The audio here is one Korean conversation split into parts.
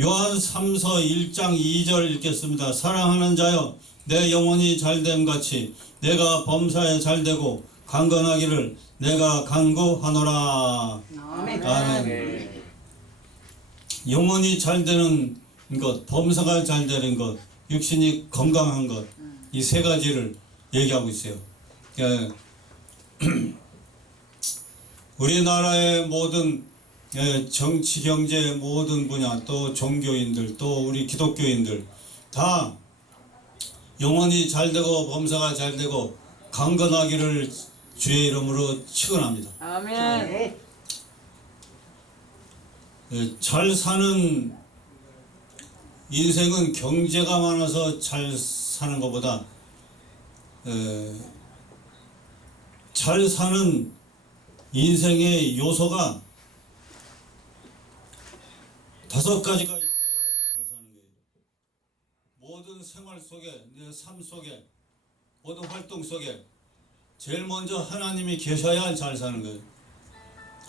요한 3서 1장 2절 읽겠습니다. 사랑하는 자여 내 영혼이 잘됨 같이 내가 범사에 잘되고 강건하기를 내가 간구하노라. 아멘. 아멘. 영혼이 잘되는 것, 범사가 잘되는 것, 육신이 건강한 것, 이 세 가지를 얘기하고 있어요. 그러니까 우리나라의 모든 예, 정치, 경제 모든 분야, 또 종교인들, 또 우리 기독교인들 다 영혼이 잘 되고 범사가 잘 되고 강건하기를 주의 이름으로 축원합니다. 아멘. 예, 잘 사는 인생은 경제가 많아서 잘 사는 것보다 에, 잘 사는 인생의 요소가 다섯 가지가 있어야 잘 사는 거예요. 모든 생활 속에, 내 삶 속에, 모든 활동 속에 제일 먼저 하나님이 계셔야 잘 사는 거예요.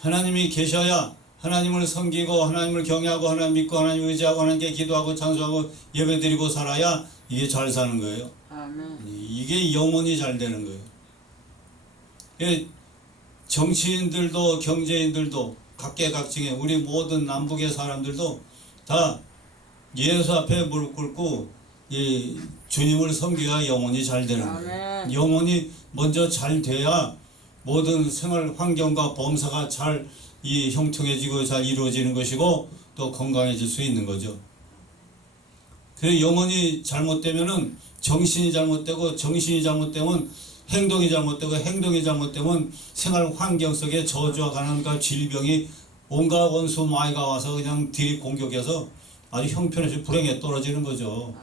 하나님이 계셔야 하나님을 섬기고 하나님을 경외하고 하나님 믿고 하나님 의지하고 하나님께 기도하고 찬송하고 예배드리고 살아야 이게 잘 사는 거예요. 아멘. 이게 영혼이 잘 되는 거예요. 예, 정치인들도 경제인들도 각계각층의 우리 모든 남북의 사람들도 다 예수 앞에 무릎 꿇고 이 주님을 섬겨야 영혼이 잘 되는 거예요. 영혼이 먼저 잘 돼야 모든 생활 환경과 범사가 잘 이 형통해지고 잘 이루어지는 것이고 또 건강해질 수 있는 거죠. 그 영혼이 잘못되면은 정신이 잘못되고 정신이 잘못되면 행동이 잘못되고 행동이 잘못되면 생활 환경 속에 저주와 가난과 질병이 온갖 원수 마이가 와서 그냥 들이 공격해서 아주 형편없이 불행에 떨어지는 거죠.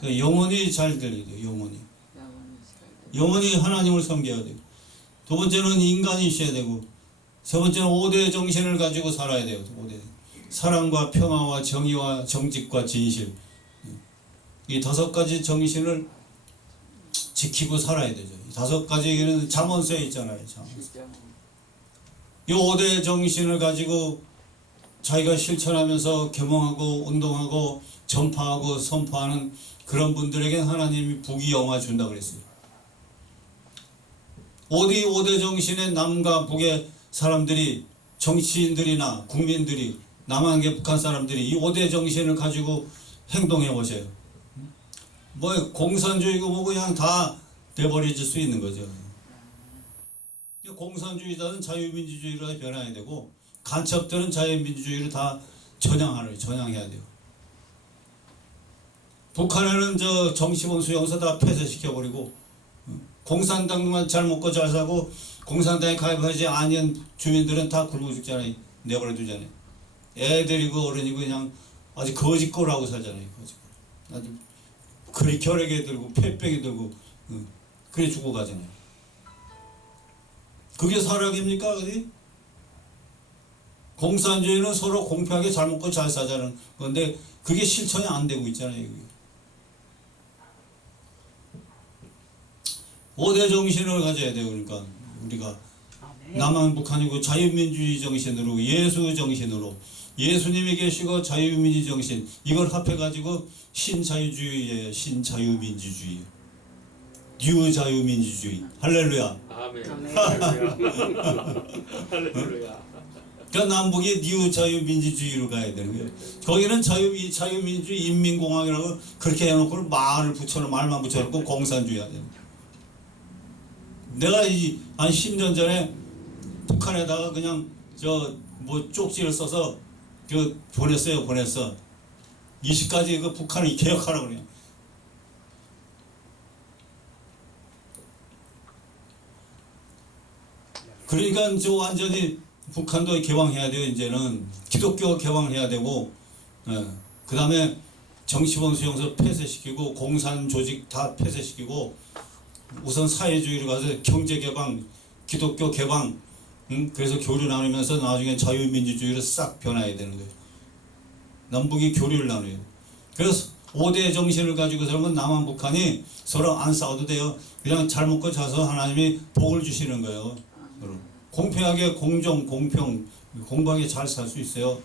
그 영혼이 잘 돼요. 영혼이. 영원히 하나님을 섬겨야 돼요. 두 번째는 인간이 있어야 되고, 세 번째는 오대 정신을 가지고 살아야 돼요. 오대. 사랑과 평화와 정의와 정직과 진실. 이 다섯 가지 정신을 지키고 살아야 되죠. 이 다섯 가지는 잠언서에 있잖아요. 잠언서. 진짜. 이 오대 정신을 가지고 자기가 실천하면서 개몽하고 운동하고 전파하고 선포하는 그런 분들에게 하나님이 부귀영화 준다 그랬어요. 오대 오대 정신의 남과 북의 사람들이 정치인들이나 국민들이 남한계 북한 사람들이 이 오대 정신을 가지고 행동해 보세요. 뭐 공산주의고 뭐 그냥 다 돼버릴 수 있는 거죠. 공산주의자는 자유민주주의로 변화해야 되고 간첩들은 자유민주주의로 다 전향하는 전향해야 돼요. 북한에는 저 정치본 수용소 다 폐쇄시켜 버리고 어, 공산당만 잘 먹고 잘 사고 공산당에 가입하지 아니한 주민들은 다 굶어 죽잖아요. 내버려 두잖아요. 애들이고 어른이고 그냥 아주 거짓골하고 살잖아요. 거짓골. 아주 그리 결핵에 들고 폐병에 들고 어, 그래 죽어가잖아요. 그게 사랑입니까? 어디? 공산주의는 서로 공평하게 잘 먹고 잘 사자는 건데 그게 실천이 안 되고 있잖아요. 그게. 오대 정신을 가져야 돼요. 그러니까 우리가 아멘. 남한 북한이고 자유민주주의 정신으로 예수 정신으로 예수님이 계시고 자유민주 정신 이걸 합해가지고 신자유주의예요. 신자유민주주의. 뉴 자유민주주의. 할렐루야. 아멘. 할렐루야. 그러니까 남북이 뉴 자유민주주의로 가야 되는 거예요. 거기는 자유, 자유민주주의 인민공화국이라고 그렇게 해놓고 말을 붙여놓고 말만 붙여놓고 공산주의 하잖아요. 내가 이, 한 10년 전에 북한에다가 그냥 저 뭐 쪽지를 써서 그 보냈어요, 보냈어. 20가지 그 북한을 개혁하라고 그래요. 그러니까 저 완전히 북한도 개방해야 돼요. 이제는 기독교 개방해야 되고, 그 다음에 정치본 수용소 폐쇄시키고 공산 조직 다 폐쇄시키고 우선 사회주의로 가서 경제 개방, 기독교 개방, 음? 그래서 교류 나누면서 나중에 자유민주주의로 싹 변화해야 되는 거예요. 남북이 교류를 나눠요. 그래서 5대 정신을 가지고 살면 남한 북한이 서로 안 싸워도 돼요. 그냥 잘 먹고 자서 하나님이 복을 주시는 거예요. 여러분. 공평하게 공정, 공평, 공방에 잘 살 수 있어요.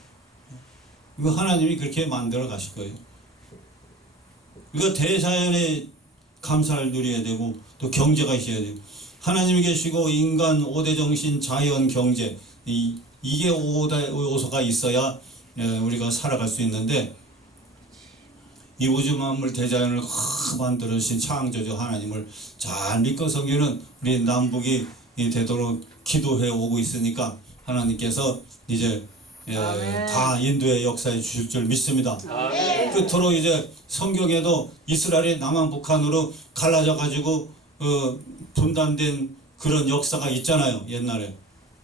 이거 하나님이 그렇게 만들어 가실 거예요. 이거 대자연의 감사를 누려야 되고 또 경제가 있어야 돼요. 하나님이 계시고 인간 오대 정신 자연 경제 이 이게 오대 요소가 있어야 예, 우리가 살아갈 수 있는데 이 우주 만물 대자연을 확 만들어주신 창조주 하나님을 잘 믿고 섬기는 우리 남북이 이 되도록 기도해 오고 있으니까 하나님께서 이제 예. 다 인도의 역사에 주실 줄 믿습니다. 아멘. 끝으로 이제 성경에도 이스라엘이 남한 북한으로 갈라져 가지고 어, 분단된 그런 역사가 있잖아요 옛날에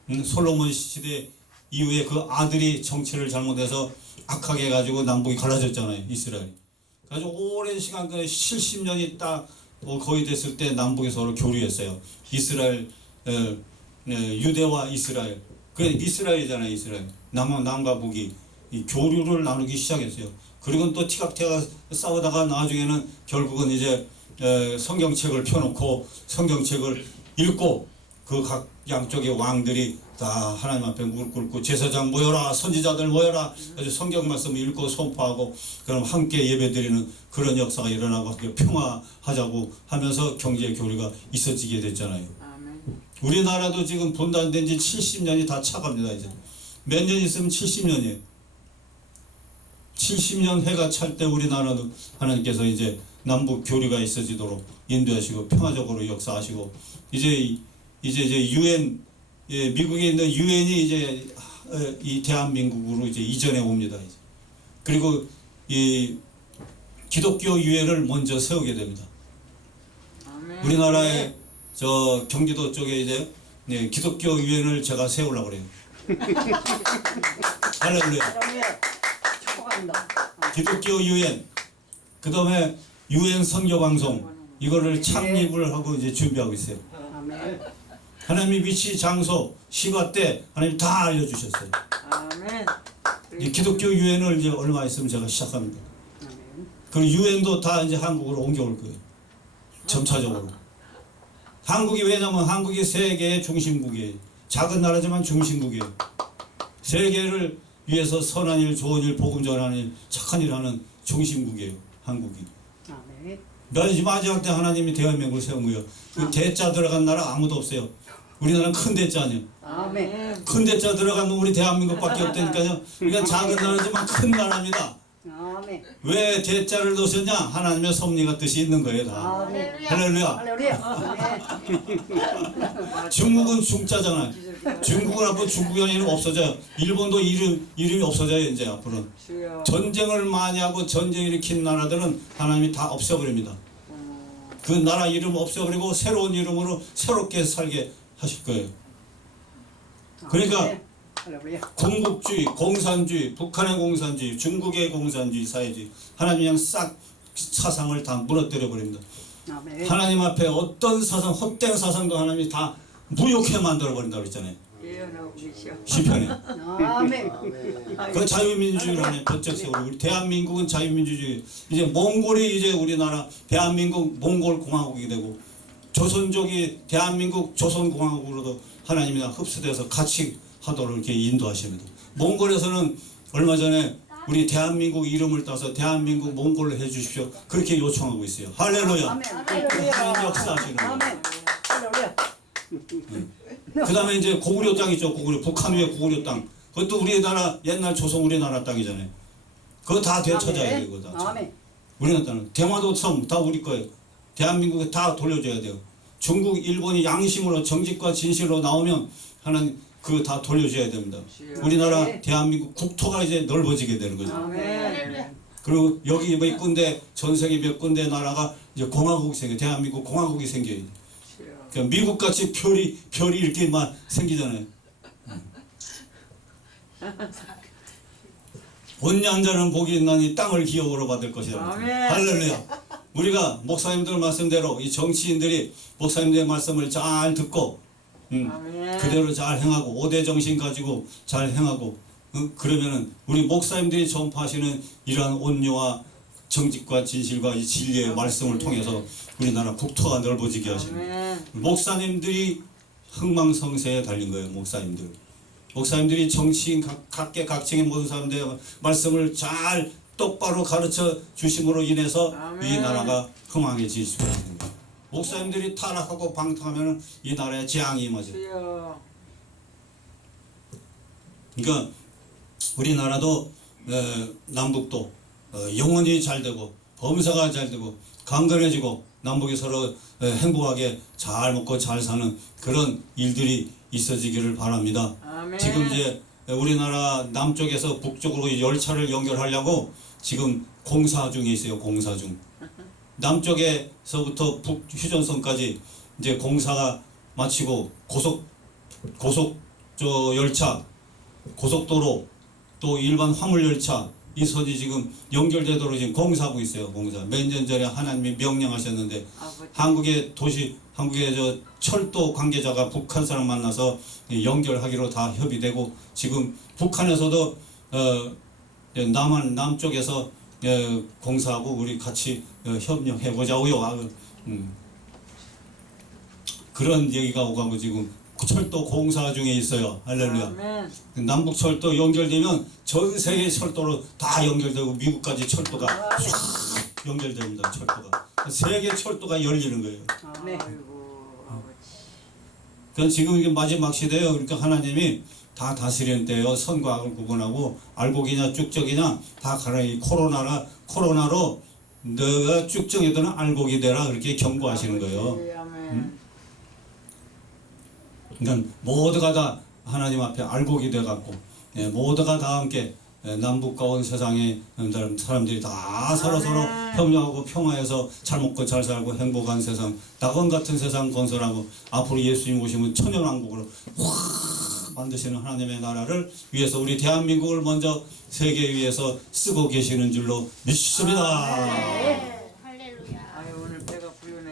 음, 솔로몬 시대 이후에 그 아들이 정치를 잘못해서 악하게 해가지고 남북이 갈라졌잖아요 이스라엘. 그래서 오랜 시간 동안 70년이 딱 어, 거의 됐을 때 남북이 서로 교류했어요. 이스라엘 어, 어, 유대와 이스라엘. 그 이스라엘이잖아요 이스라엘. 남은 남과 북이 이 교류를 나누기 시작했어요. 그리고 또 티각태각 싸우다가 나중에는 결국은 이제 에, 성경책을 펴놓고 성경책을 읽고 그 각 양쪽의 왕들이 다 하나님 앞에 무릎 꿇고 제사장 모여라 선지자들 모여라 성경 말씀을 읽고 선포하고 그럼 함께 예배드리는 그런 역사가 일어나고 평화하자고 하면서 경제 교류가 있어지게 됐잖아요. 우리나라도 지금 분단된 지 70년이 다 차갑니다 이제. 몇 년 있으면 70년이에요. 70년 해가 찰 때 우리나라도 하나님께서 이제 남북 교류가 있어지도록 인도하시고 평화적으로 역사하시고 이제 이- 이제 이제 유엔 예, 미국에 있는 유엔이 이제 어, 이 대한민국으로 이제 이전해 옵니다 이제. 그리고 이 기독교 유엔을 먼저 세우게 됩니다. 아멘. 우리나라의 저 경기도 쪽에 이제 네, 기독교 유엔을 제가 세우려고 그래요. 할렐루야. 기독교 유엔. 그다음에 유엔 선교 방송 이거를 창립을 하고 이제 준비하고 있어요. 아멘. 하나님의 위치, 장소, 시가 때 하나님 다 알려주셨어요. 아멘. 이 기독교 유엔을 이제 얼마 있으면 제가 시작합니다. 아멘. 그 유엔도 다 이제 한국으로 옮겨올 거예요. 점차적으로. 한국이 왜냐면 한국이 세계의 중심국이에요. 작은 나라지만 중심국이에요. 세계를 위해서 선한 일, 좋은 일, 복음 전하는 일, 착한 일 하는 중심국이에요. 한국이. 아멘. 나 마지막 때 하나님이 대한민국을 세운 거예요. 그 대자 들어간 나라 아무도 없어요. 우리나라는 큰 대자 아니에요. 아멘. 큰 대자 들어간 건 우리 대한민국밖에 없다니까요. 그러니까 작은 나라지만 큰 나라입니다. 아멘. 왜 대자를 넣으셨냐? 하나님의 섭리가 뜻이 있는 거예요. 다. 아멘. 할렐루야. 할렐루야. 중국은 중자잖아요. 중국은 앞으로 중국이 없어져요. 일본도 이름, 이름이 없어져요, 이제 앞으로. 주여. 전쟁을 많이 하고 전쟁 일으킨 나라들은 하나님이 다 없애버립니다. 어, 그 나라 이름 없애버리고 새로운 이름으로 새롭게 살게 하실 거예요. 그러니까 아멘. 공국주의, 공산주의, 북한의 공산주의, 중국의 공산주의, 사회주의 하나님 그냥 싹 사상을 다 무너뜨려 버립니다. 아멘. 하나님 앞에 어떤 사상, 헛된 사상도 하나님이 다 무욕해 만들어 버린다고 그랬잖아요. 시편에. 아멘. 그 자유민주주의를 하네 번쩍 세우고 우리 대한민국은 자유민주주의 이제 몽골이 이제 우리나라 대한민국 몽골 공화국이 되고 조선족이 대한민국 조선공화국으로도 하나님이 다 흡수돼서 같이 하도록 이렇게 인도하십니다. 몽골에서는 얼마 전에 우리 대한민국 이름을 따서 대한민국 몽골로 해주십시오. 그렇게 요청하고 있어요. 할렐루야. 하나님 역사하시는. 할렐루야. 그 다음에 이제 고구려 땅 있죠. 고구려. 북한 위에 고구려 땅. 그것도 우리나라 옛날 조선 우리나라 땅이잖아요. 그거 다 되찾아야 돼요. 그거 다. 우리나라 땅은. 대마도 섬 다 우리 거예요. 대한민국에 다 돌려줘야 돼요. 중국, 일본이 양심으로 정직과 진실로 나오면 하나님 그거 다 돌려줘야 됩니다. 우리나라 대한민국 국토가 이제 넓어지게 되는 거죠. 아멘. 그리고 여기 몇 군데 전 세계 몇 군데 나라가 이제 공화국이 생겨 대한민국 공화국이 생겨요. 그러니까 미국 같이 별이 별이 이렇게 막 생기잖아요. 온양 자는 복이 있나니 땅을 기업으로 받을 것이다. 아멘. 할렐루야. 우리가 목사님들 말씀대로 이 정치인들이 목사님들의 말씀을 잘 듣고 음, 아멘. 그대로 잘 행하고 오대 정신 가지고 잘 행하고 어? 그러면은 우리 목사님들이 전파하시는 이러한 온유와 정직과 진실과 이 진리의 말씀을 통해서 우리나라 국토가 넓어지게. 아멘. 목사님들이 흥망성쇠에 달린 거예요. 목사님들 목사님들이 정치인 각, 각계 각층의 모든 사람들의 말씀을 잘 똑바로 가르쳐 주심으로 인해서 아멘. 이 나라가 흥황해질 수가 있습니다. 목사님들이 타락하고 방탕하면 이 나라에 재앙이 임하죠. 그러니까 우리나라도 어, 남북도 어, 영원히 잘 되고 범사가 잘 되고 강건해지고 남북이 서로 어, 행복하게 잘 먹고 잘 사는 그런 일들이 있어지기를 바랍니다. 아멘. 지금 이제 우리나라 남쪽에서 북쪽으로 열차를 연결하려고 지금 공사 중에 있어요. 공사 중. 남쪽에서부터 북 휴전선까지 이제 공사가 마치고 고속 고속 저 열차 고속도로 또 일반 화물 열차 이 선이 지금 연결되도록 지금 공사하고 있어요. 공사. 몇 년 전에 하나님이 명령하셨는데 아버지. 한국의 도시 한국의 저 철도 관계자가 북한 사람 만나서 연결하기로 다 협의되고 지금 북한에서도 어 남한 남쪽에서 어, 공사하고 우리 같이 어, 협력해 보자고요. 아, 음. 그런 얘기가 오가고 지금 철도 공사 중에 있어요. 할렐루야. 아멘. 남북 철도 연결되면 전 세계 철도로 다 연결되고 미국까지 철도가 아멘. 연결됩니다. 철도가 세계 철도가 열리는 거예요. 아멘. 그건 지금 이게 마지막 시대예요. 그러니까 하나님이 다 다스리는 때요. 선과 악을 구분하고 알곡이냐 쭉정이냐 다 가라. 이 코로나라 코로나로 너가 쭉정이든 알곡이 되라 그렇게 경고하시는 거예요. 아멘. 음? 그러니까 모두가 다 하나님 앞에 알곡이 돼 갖고 예, 모두가 다 함께 예, 남북 가온 세상의 사람- 사람들이 다 서로 서로 아멘. 협력하고 평화해서 잘 먹고 잘 살고 행복한 세상 낙원 같은 세상 건설하고 앞으로 예수님 오시면 천연왕국으로 확 만드시는 하나님의 나라를 위해서 우리 대한민국을 먼저 세계 위에서 쓰고 계시는 줄로 믿습니다.